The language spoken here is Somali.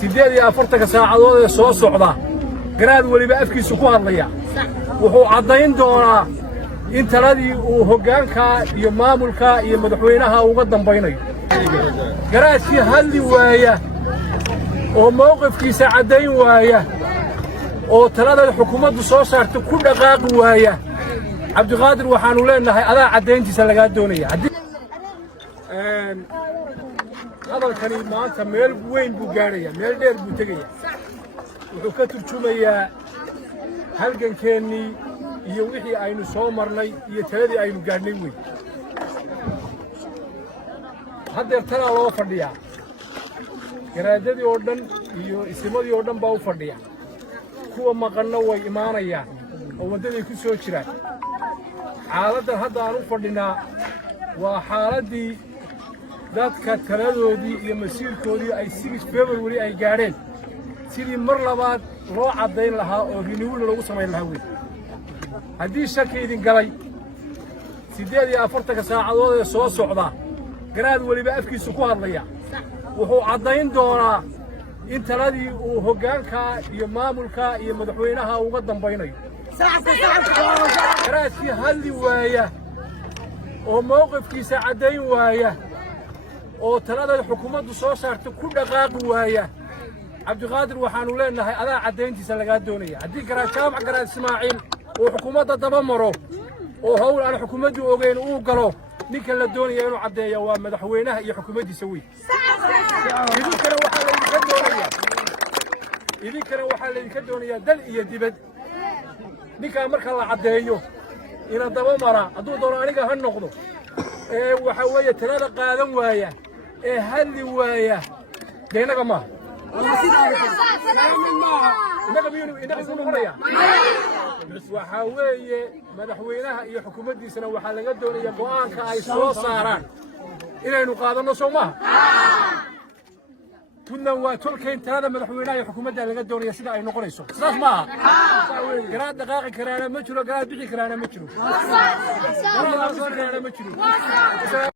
48 saacadood ee soo socda garaad waliba afkiisu ku hadlaya wuxuu cadayn doonaa in taladii uu hoggaanka iyo maamulka iyo madaxweynaha uga dambaynayo garaadkii hadli waaya oo mowqifkiisa cadayn waaya oo talada xukuumaddu soo saartay ku dhaqaaqi waaya cabdiqaadir waxaanu leenahay adaa cadayntiisa laga doonaya hadalkani maanta meel weyn buu gaaraya meel dheer buu tegaya wuxuu ka turjumayaa halgankeennii iyo wixii aynu soo marnay iyo taladii aynu gaadhnay weyn haddeer talaa loo fadhiyaa garaadadii oo dhan iyo isimadii oo dhan baa u fadhiya kuwa maqanna way imaanayaan oo waddaday ku soo jiraan xaaladdan hadda aan u fadhinaa waa xaaladdii dadka taladoodii iyo masiirkoodii ay 6 February ay gaadheen sidii mar labaad loo caddayn lahaa oo renewal lagu samayn lahaa weyn haddii shaki idin galay 48 saacadood ee soo socda garaad waliba afkiisu ku hadlaya wuxuu cadayn doonaa in taladii uu hoggaanka iyo maamulka iyo madaxweynaha uga dambaynayo garaadkii hadli waaya oo mowqifkiisa cadayn waaya oo talada xukuumaddu soo saartay ku dhaqaaqi waaya cabdiqaadir waxaanu leenahay adaa cadayntiisa laga doonaya haddii garaad jaamac garaad Ismaaciil oo xukuumadda daba maro oo hawl aan xukuumaddu ogeyn uu galo ninka la doonaya inuu cadeeyo waa madaxweynaha iyo xukuumaddiisa weyn idinkana waxaa laydinka doonayaa dal iyo dibad ninkaa marka la caddeeyo ina daba mara hadduu doono aniga ha noqdo ee waxa weeye talada qaadan waaya ee hadli waaya dee inaga maaha waxaa weeye madaxweynaha iyo xukuumaddiisana waxaa laga doonaya go'aanka ay soo saaraan inaynu qaadanno soo maaha كنا وتركين ترى مدحونا يحكومة على قدر يسير أي نقريسو صراحة ما قراد دقائق كرانا مشرو قراد بيجي كرانا مشرو